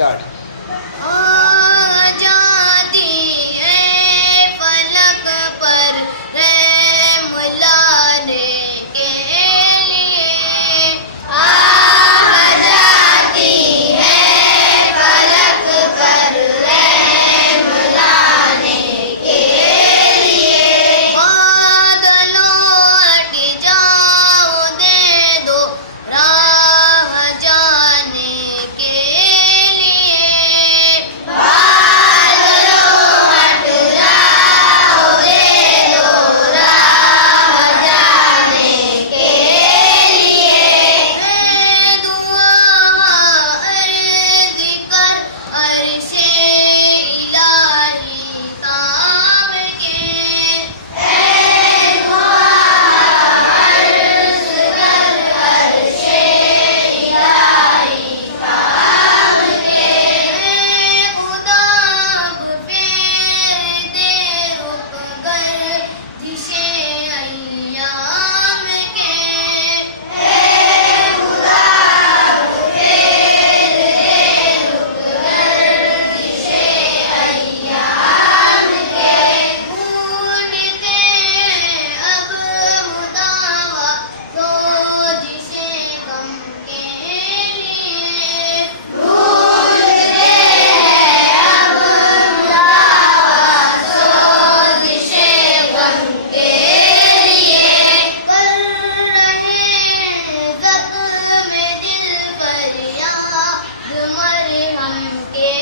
Start. जाती है फलक पर रहम लाने के लिए, जाती है फलक पर रहम लाने के लिए। बादलों हट जाओ, दे दो राह जाने के लिए। बादलों हट जाओ, दे दो राह जाने के लिए। दुआ अर्ज़ कर अर्शे इलाही काम के, दुआ अर्ज़ कर अर्शे इलाही काम के। खुदा फेर दे रुक गर्दिशे अय्याम के, खुदा फेर दे रुक गर्दिशे अय्याम के। ढूंढते हैं अब मुदावा सोजिशे गम के लिए, ढूंढते हैं अब मुदावा सोजिशे गम के लिए। कर रहे जख्म दिल फरियाद मरहम के